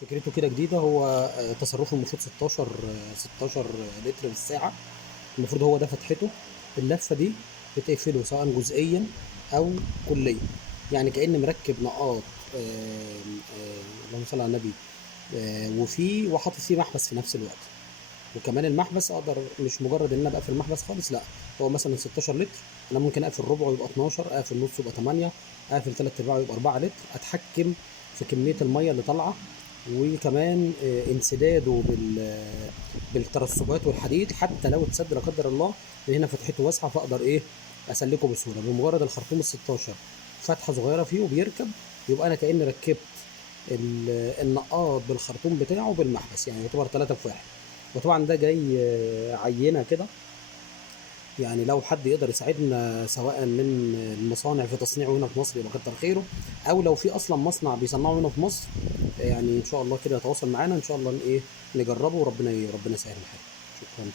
فكرته كده جديدة. هو تصرفه المفروض 16 لتر في الساعة. المفروض هو ده فتحته. اللفة دي بتقفله سواء جزئيا أو كليا، يعني كأن مركب نقاط. اللهم صل على النبي. وحاطط فيه محبس في نفس الوقت. وكمان المحبس اقدر مش مجرد ان انا بقفل المحبس خالص، لا. هو مثلا 16 لتر، انا ممكن اقفل ربعه يبقى 12، اقفل نصه يبقى 8، اقفل 3 ارباعه يبقى 4 لتر. اتحكم في كميه الميه اللي طالعه، وكمان انسداده بالترسبات والحديد. حتى لو اتسد لا قدر الله، لان هنا فتحته واسعه، فاقدر اسلكه بسهوله بمجرد الخرطوم ال 16 فتحه صغيره فيه وبيركب. يبقى انا كاني ركبت النقاط بالخرطوم بتاعه بالمحبس، يعني يعتبر 3 في 1. وطبعا ده جاي عينة كده. يعني لو حد يقدر يساعدنا سواء من المصانع في تصنيعه هنا في مصر يبقى كتر خيره، او لو في اصلا مصنع بيصنعه هنا في مصر، يعني ان شاء الله كده يتواصل معانا ان شاء الله نجربه، وربنا يسهل الحال. شكرا.